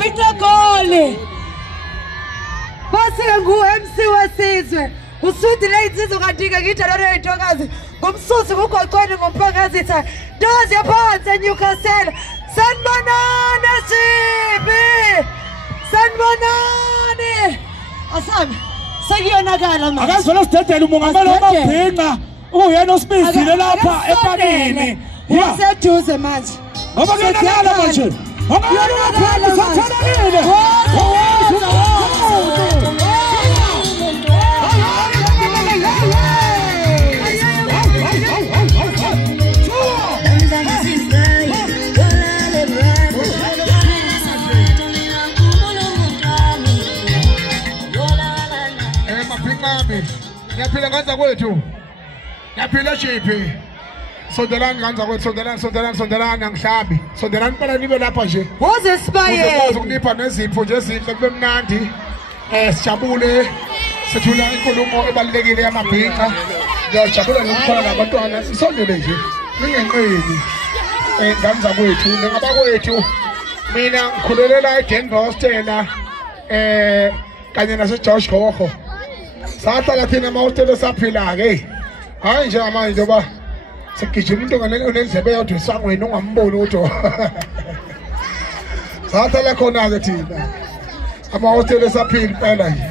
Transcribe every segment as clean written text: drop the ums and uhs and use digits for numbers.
Mapinga goli. Basi ngu-MC wesizwe. Usuthi la insizwa kantika ngithi lona intokazi. Ngumsusi kugoqweni ngomphakazitha. Ntokazi yaphansi eNewcastle. Sanibonani Sibi. Sanibonani. Asami. Sekuyonakala manje. Akazona sidedela umongameli wamabhinqa. Uyena osibizile lapha epanini. Useduze manje. Ngoba kuyonakala manje. Kuyonakala sathanile. Ngiyaphila kanza kwethu. Ngiyaphila shiphi. Sondelani kanza kwethu, sondelani angihlabi. Sondelani phela nibe lapha nje. Woze sibaye. Uzokwazi ukunipha nezipho nje ezinhle kube mnandi. Sijabule. Sethula inkulumo ebalekile yamabhinqa. Ngiyajabula nokukhona nabantwana. Sisondele nje. Ningenqeni. Kanza kwethu, ngabakwethu. Mina ngikhulelela eDenver Hostel kanye naseJosh Gogo. Sahlala thina amahostela saphila ke. Hayi nje manje njoba segijima into ngendlebe yodwa esangweni ungamboni ukuthi sahlala khona ke thina. Amahostela saphila impela nje.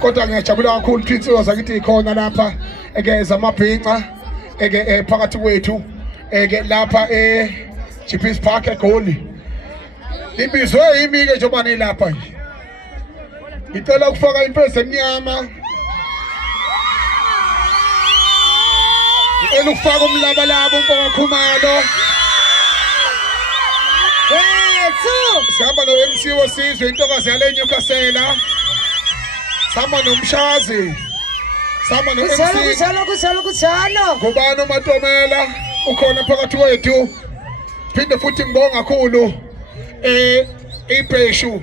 Kodwa ngiyajabula kakhulu Prince zakithi ikhona lapha ekeza amabhinqa phakathi kwethu lapha GP's Park eGoli. Ibizwe yimi ke njoba nilapha nje. Ngicela ukufaka impesi emnyama. Elufaka umlabalabo mpaka Khumalo. Sihamba no-MC wesizwe intokazi yale Newcastle. Sihamba nomshazi. Sihamba no-MC. Kujalo. Ngubani uMatomela ukhona phakathi kwethu. Phinde futhi ngibonga kakhulu iBheshu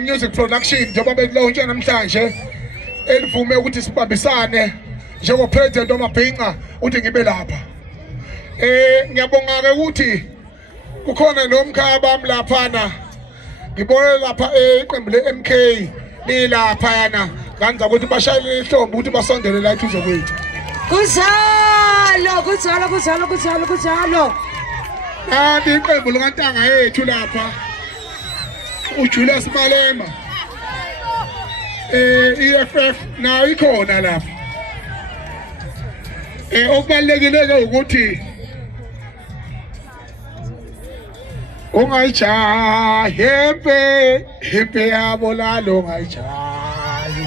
music production njengoba bekulontshe namhlanje elivume ukuthi sibambisane njengopresident wamabhinqa uthi ngibe lapha. Ngiyabonga ke ukuthi kukhona nomkhaba bami laphana. Ngibone lapha iqembu leMK lilapha yana kanza ukuthi bashayele ihlombe ukuthi basondele la eduze kwethu. Kujalo. Kanti iqembu likaNtanga yethu lapha uJulius Malema EFF nayo ikhona lapha. Okubalekile ke ukuthi ungayijahi hempe yabo lalo ungayijahi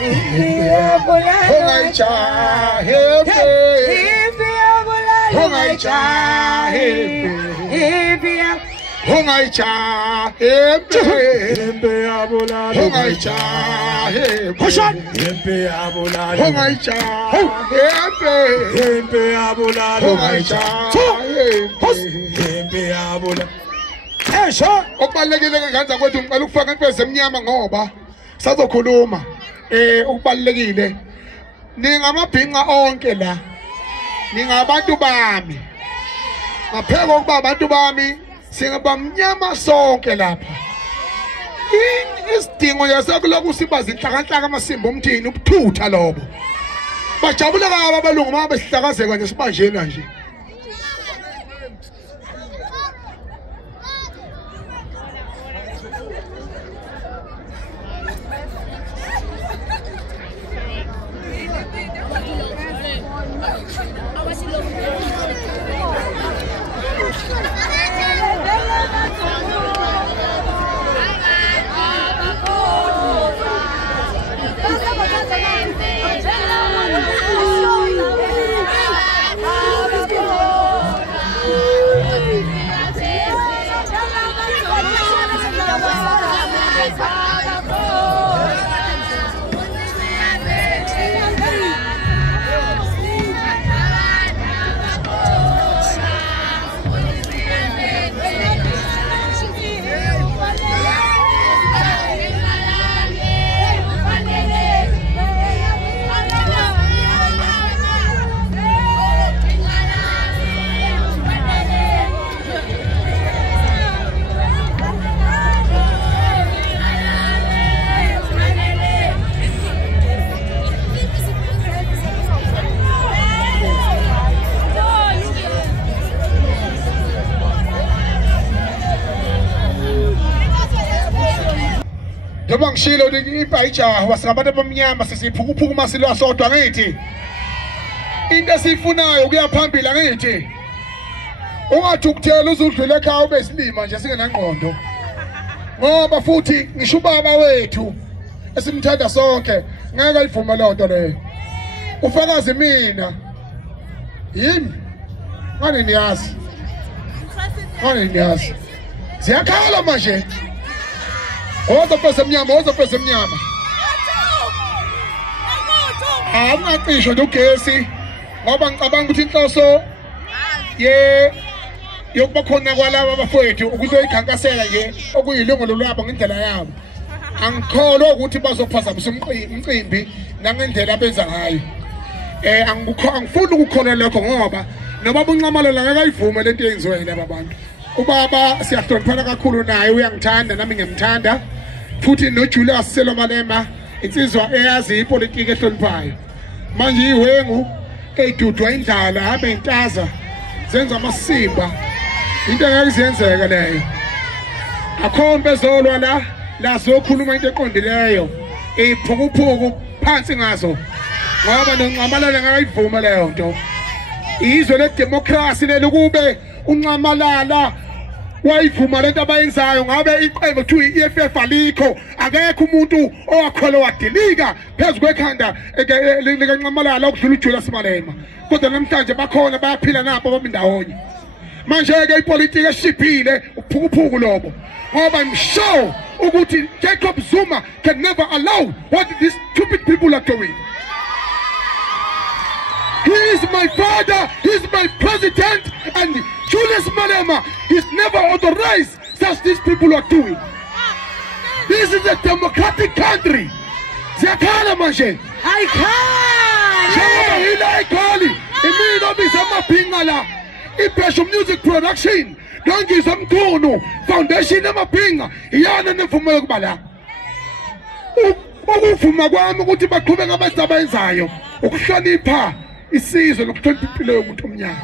hempe yabo lalo ungayijahi hempe yabo lalo ungayijahi hempe yabo ungayijahi hempe yabo lalo ungayijahi pushon hempe yabo lalo ungayijahi hempe yabo lalo ungayijahi hempe yabo lalo. Esho okubalekile kanza kwethu ngicela ukufaka impezi emnyama ngoba sazokhuluma okubalekile ningamabhinqa onke la ningabantu bami ngapheka ukuba abantu bami singabamnyama sonke lapha. Isidingo yasekuloko sibaza inhlakanhlaka amasimba omthini ubuthutha lobo bajabule kabi abalungu uma besihlakazeka nje sibanjena nje. noma ngishilo ipayijaha wasingabantu abamnyama sisiphukuphuka masilwa sodwa ngithi into esifunayo kuya phambili ngithi ungathi ukuthela uzudlule ekhaya ube silima nje singenangqondo ngoba futhi ngisho ubaba wethu esimthanda sonke ngeke ayivuma le nto leyo ufakazi mina yimi ngani niyazi ziyakhala manje oza pesa mnyama angaqishwa nogesi ngoba ngicabanga ukuthi inhloso yokuba khona kwalabo abafowethu ukuzoyikhankasela nje okuyilungelo lwabo ngendlela yabo angikholwa ukuthi bazophazamisa umcimbi nangendlela abenza ngayo angifuni ukukholwa lokho ngoba noma bunqamalala akayivume lento eyenziwe laba bantu ubaba siyahloniphana kakhulu naye uyangithanda nami ngiyamthanda futhi noJulius Selomalema insizwa eyazi ipolitiki ehloniphayo manje iwengu eyidudwa indlala habe intaza zenza amasimba into engakuzenzeka leyo akhombe ezolwa la sokhuluma into eqondileyo iphukuphuku phansi ngazo ngoba nonqamalala ngayivuma leyo nto izwe ledemocracy nelukube unqamalala wayivuma lento abayenzayo ngabe iqembu kuthiwa i-EFF alikho akekho umuntu owakholwa wadilika phezu kwekhanda likanqamalala okudlula uJulius Malema kodwa namhlanje bakhona bayaphila nabo abamindawonye manje-ke ipolitiki eshiphile uphukuphuku lobo ngoba I'm sure ukuthi Jacob Zuma can never allow what these stupid people are doing. He is my father, he is my president, and Julius Malema is never authorized such these people are doing. This is a democratic country. Ziyakhala manje. Ayikali. Imina bizamaphinga la. Iphesho music production. Ngangizwa mkhono foundation amaphinga. Iyana nemvumo yokuba la. Ukuvuma kwami ukuthi baqhubeka abasebenzayo ukuhlonipha isizwe nokuhlonipha impilo yomuntu omnyama.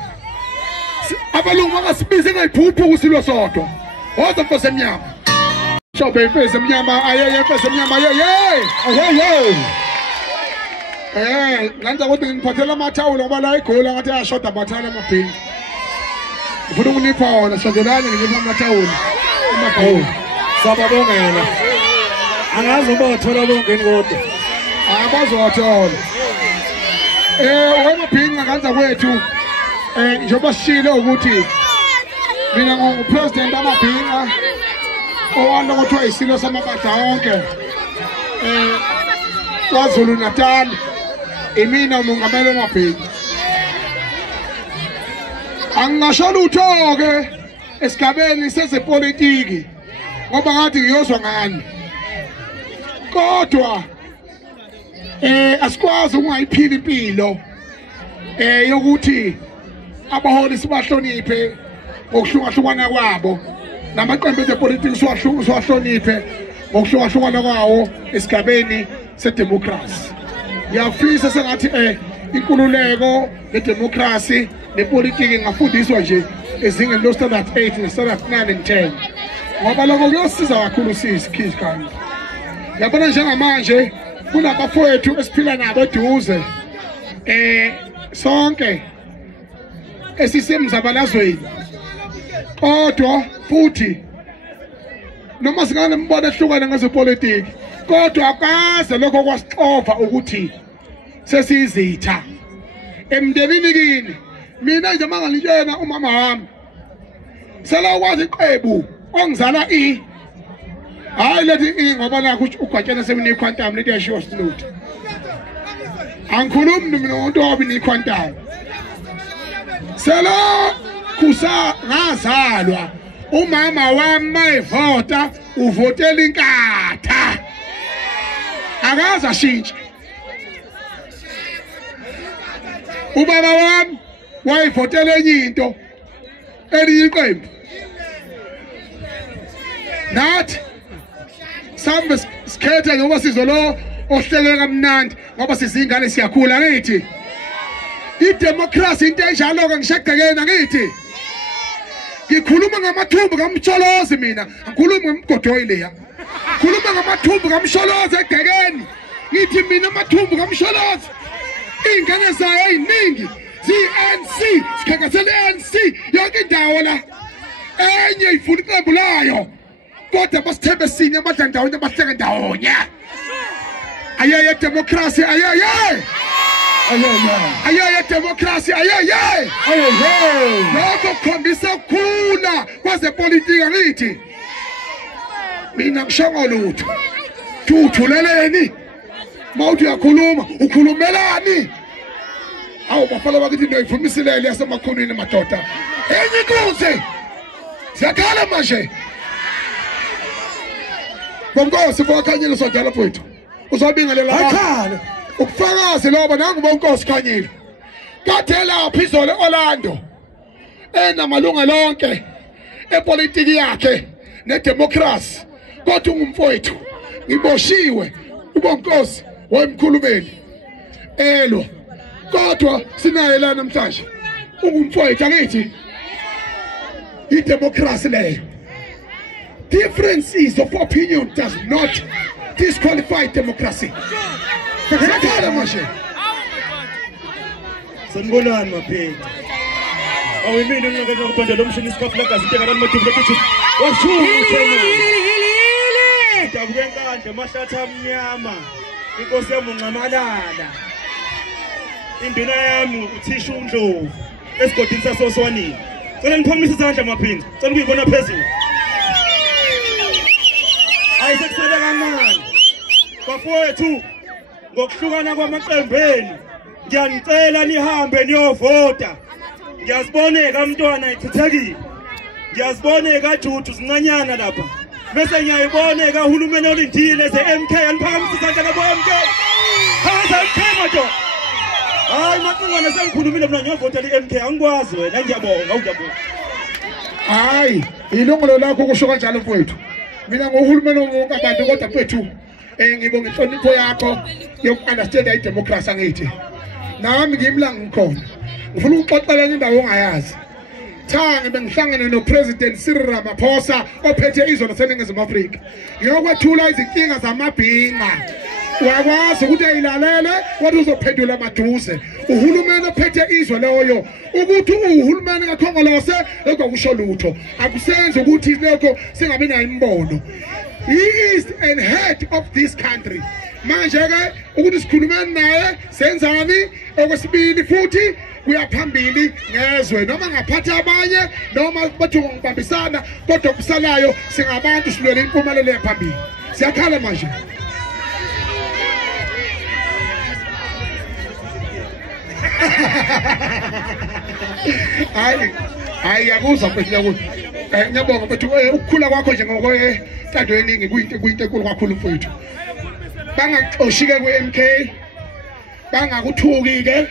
Abalungu bangasibize ngayiphuphuku silwa sodwa. Woza mfose emnyama. Shobe mfose emnyama ayeye mfose emnyama ayeye. Nganda ukuthi ngiphathela amathawula ngoba la igoli ngathi ayashoda amathala amabhinqa. Ufuna ukunipha wona sondelani ngipha amathawula. Amabhinqa. Sababongela. Angazi ubathola bongeni kodwa. Abazothola. Wamabhinqa kanza kwethu njengoba sishilo ukuthi mina ngupresident amabhinqa owanda kuthiwa isilo samabandla onke kwaZulu Natal imina umongameli wamabhinqa angingasho lutho ke esigabeni sezepolitiki ngoba ngathi ngiyozwa ngani kodwa asikwazi ungayiphila impilo yokuthi abaholi sibahloniphe ngokuhlukahlukana kwabo namaqembu ezepolitiki siwahloniphe ngokuhlukahlukana kwawo esigabeni sedemocracy. Ngiyafisa sengathi inkululeko nedemocracy nepolitiki ngafundiswa nje ezingeni lo standard 8 ne standard 9 and 10 ngoba lokho kuyosiza kakhulu sisi kani. Yabona njengamanje kunabafowethu esiphila nabo eduze sonke esisemzabalazweni kodwa futhi noma singane mbona ehlukana ngezepolitiki kodwa akaze lokho kwasixova ukuthi sesizitha emndenini kini mina nje mangalitshena umama wami sela ukwazi iqebu ongizala hayi lethi ngoba nakho ugwatshana semini quantum lethi yashiwo sinoti angikhulumi nomuntu obi ni quantum sela kusa ngazalwa umama wami mayivota uvotela inkatha akaze ashintshe ubaba wami wayivotela enye into eliyiqembu nathi sambe sikhethe ngoba sizolo ohleleka kamnandi ngoba sizingane siyakhula ngithi idemocracy into enjalo ke ngishaqekena ngithi ngikhuluma ngamathumbu kamtsholozi mina ngikhuluma ngomgodoyi leya ngikhuluma ngamathumbu kaMsholozi egekeni ngithi mina amathumbu kaMsholozi ingane zayo eziningi zi-ANC sikhankasela i-ANC yonke indawo la enye ifuna iqembu layo kodwa basithembe sinye abadla ndawonye bahleke ndawonye ayeye democracy ayeye democracy ayeye lokho kukhombisa ukukhula kwezepolitika ngithi mina ngishongo lutho tuthuleleni mawuthi uyakhuluma ukhulumelani awu bafana bakithi noyivumisilele yasemakhonweni madoda enye inkunzi siyakhala manje bonkosi bokhanyile sondela mfowethu uzobingelela Akhale. ukufakazi loba nangu bonkosi khanyile kade lapha izolo Orlando enamalunga lonke epolitiki yakhe nedemocracy kodwa ungumfowethu ngiboshiwe ubonkosi wemkhulumeli elwa kodwa sinaye la namhlanje ungumfowethu akithi idemocracy leyo differences of opinion does not disqualify democracy. Sakhala manje. Sanibonani maphetha. Awuyimini ngingakwenza ukubandela umshini isikhafu lagazi into ngabani madubu lethi. Washuthe. Dabuke enkandla amahlatha amnyama. Inkosi yami unqamalala. Induna yami uthisha uNdlovu esigodini saSoswanini. Cela niphakamisa izandla maphinda. Cela ukuyibona phezulu. Ayisekusele kancane. Bafowethu ngokuhlukana kwamaqembeni ngiyanicela nihambe niyovota. Ngiyaziboneka umntwana echithekile. Ngiyaziboneka Judu zincanyana lapha. Bese ngiyayiboneka uhulumeni olindile ze-MK aliphakamisa izandla labo MK. Haza ikhema jo. Hayi maqingwana sengikhulumile mina ngiyovota li-MK angikwazi wena ngiyabonga ngiyabonga. Hayi ilungelo lakho kusho kanjalo mfowethu. Mina ngohulumeni wonke abantu kodwa mfethu ngibonga inhlonipho yakho yoku-understand idemocracy angithi nami ngimla ngikhona ngifuna ukuxoxela indawo ongayazi thange bengihlangene noPresident Cyril Ramaphosa ophethe izwe laseNingizimu Afrika ngiyokwethula izinkinga zamabhinqa wakwazi ukuthi ayilalele wathi uzophendula maduze uhulumeni ophethe izwe leyo ukuthi uhulumeni kaKhongolose ekwakusho lutho akusenze ukuthi lokho singabe nayo imbono. He is an head of this country. Manje ke ukuthi sikhulumeni naye senzani okwesibili futhi kuyaphambili ngezwe noma ngaphatha abanye noma bathi ngibambisana kodwa kusalayo singabantu silwele impumelelo yaphambili. Siyakhala manje. Hayi yakuzwa mfethu yakuzwa. Ngiyabonga mfethu ukukhula kwakho nje ngokwentando yeningi kuyinto enkulu kakhulu mfethu. Bangaxoshike kweMK bangakuthuki ke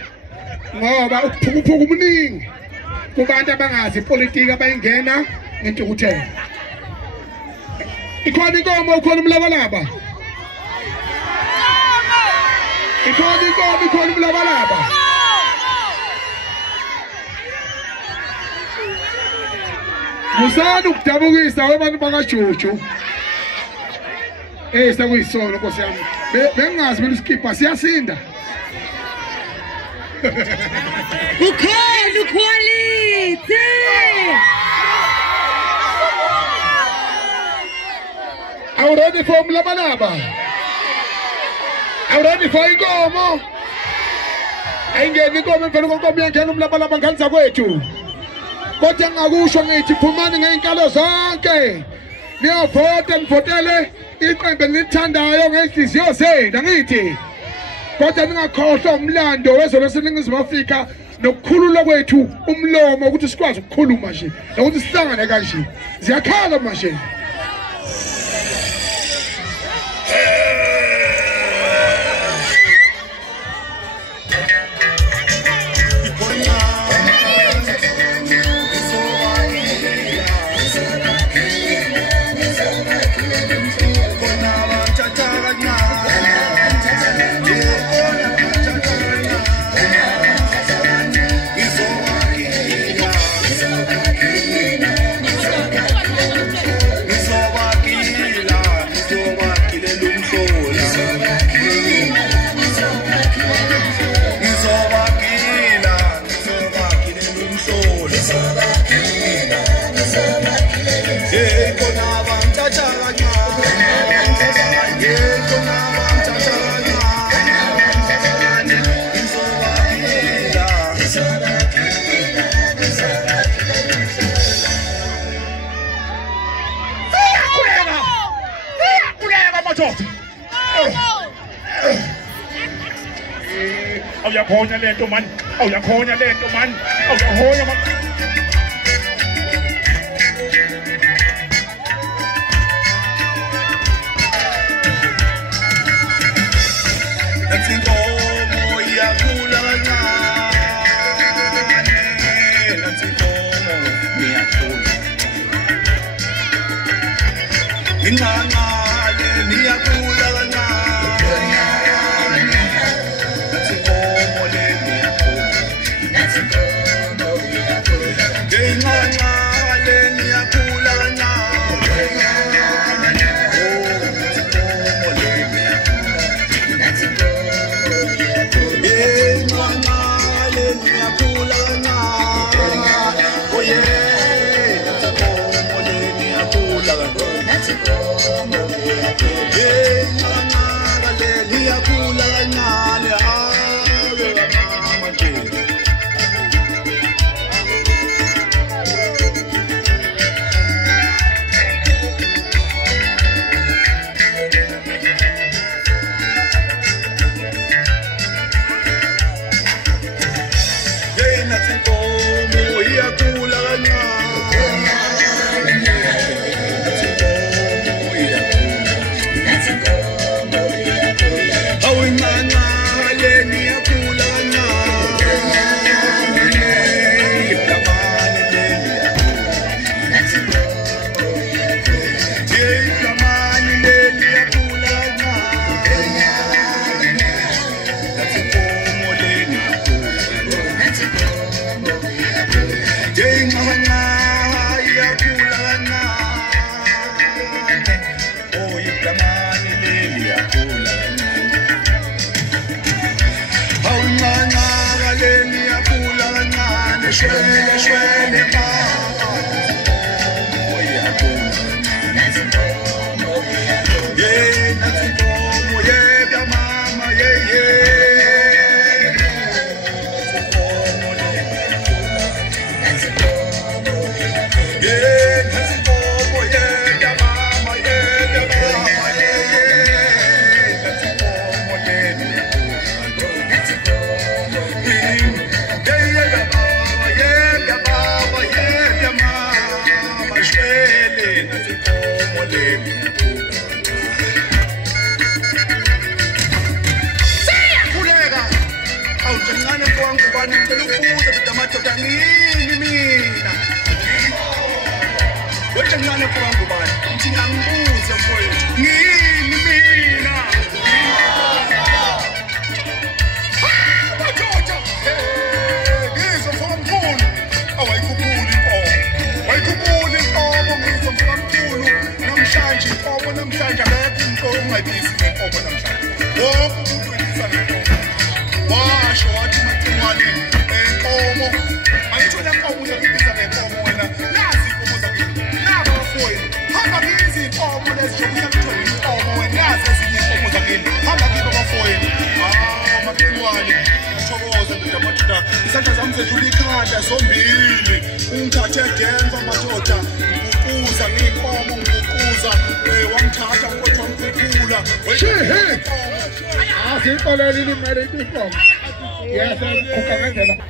ngoba ukuphukuphuka umuningi kubantu abangazi ipolitiki abayingena ngentukuthelo. Ikhona inkomo ukhona umlabalaba. Ikhona inkomo ikhona umlabalaba. Musana ukudabukisa abantu bakaJojo. Sekuyisona Nkosi yami. Bengazi mina iskipha siyasinda. Ukhona quality. Are you ready for umlabalaba? Are you ready for inkomo? Ayingeni inkomo emvelo konkomo yangena umlabalaba ngaliza kwethu. Kodwa ngakusho ngithi phumani ngeinkalo zonke. Niyavota nivotele iqembu elithandayo ngezinhliziyo zenu ngithi. Kodwa ningakhohlwa umlando wezwe laseNingizimu Afrika nokukhulula kwethu umlomo ukuthi sikwazi ukukhuluma nje nokuthi sihlangane kanje. Ziyakhala manje. madoda awuyakhonya lento man awuyakhonya lento man awuyahoya man Inkomo iyakhula kancane nathi inkomo iyakhula inqanqane iyakhula kancane nathi inkomo le iyakhula nathi inkomo iyakhula inqanqane iyakhula kancane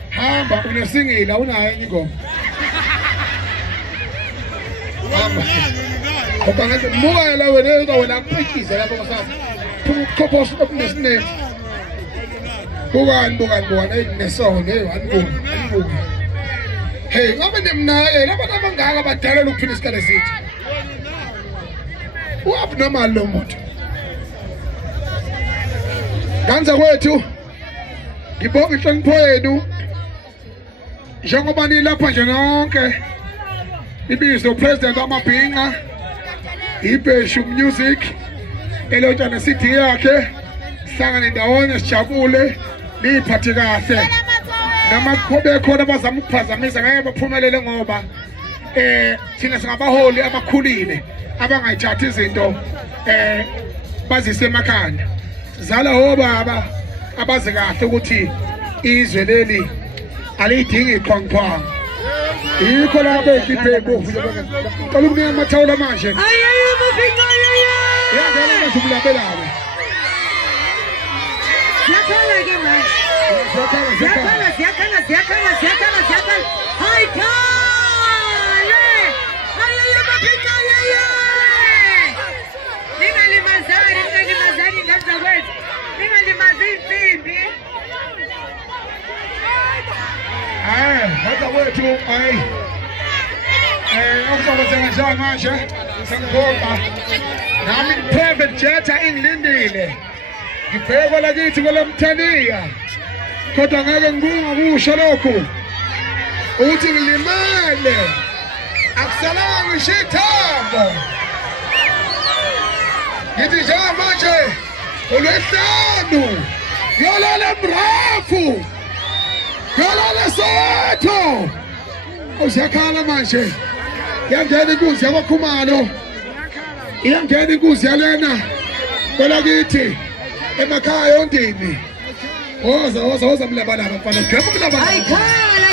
Hamba unesingila unayo ingoma. Hamba. Ukangeze muka la wena kuphikisa lapho ngosasa. Ukukophosa okunesine. Bukani nesone anbuka. Hey, ngabe nemnaye labantu abangaka badalela ukuphila isikole sithi. Uabnormal lo muntu. Kanza kwethu ngibonga inhlonipho yenu njengoba nilapha nje nonke ibizo president wamabhinqa ibheshu music elotshana ne-CD yakhe sihlangane ndawonye sijabule niyiphathe kahle namakhobe khona abazama ukuphazamisa ngeke baphumelele ngoba thina singabaholi abakhulile abangayithathi izinto bazise emakhanda sizala obaba abazi kahle ukuthi izwe leli alidingi iqhwanqwa yikho lapho ihliphe ebovu cela ukunika amathawula manje wenza umlabelane. Siyakhala ke manje. Siyakhala. Hayi khale. Hayi mapika yeye. Ningalimazani ngaza kwethu. Ningalimazi insimbi. Hata wethu hayi. Ukuzoba sengenza manje. Sengibonga. Nami private jet ingilindile. Ngibheka la kithi kwelamthaniya. Kodwa ngeke ngikusho lokho. Uthi ngilimele. Akusalanga ngisho ithambo. Ngithi njenga manje uLwesihlanu yolala Mrafu. Yolala Soweto. Usiyakhala manje. Yangena inkunzi yakwaKhumalo. Iyangena inkunzi yalena kwelakithi emakhaya yondini. Woza mlabalaba mfana. Ngeke mlabalaba. Hayi khala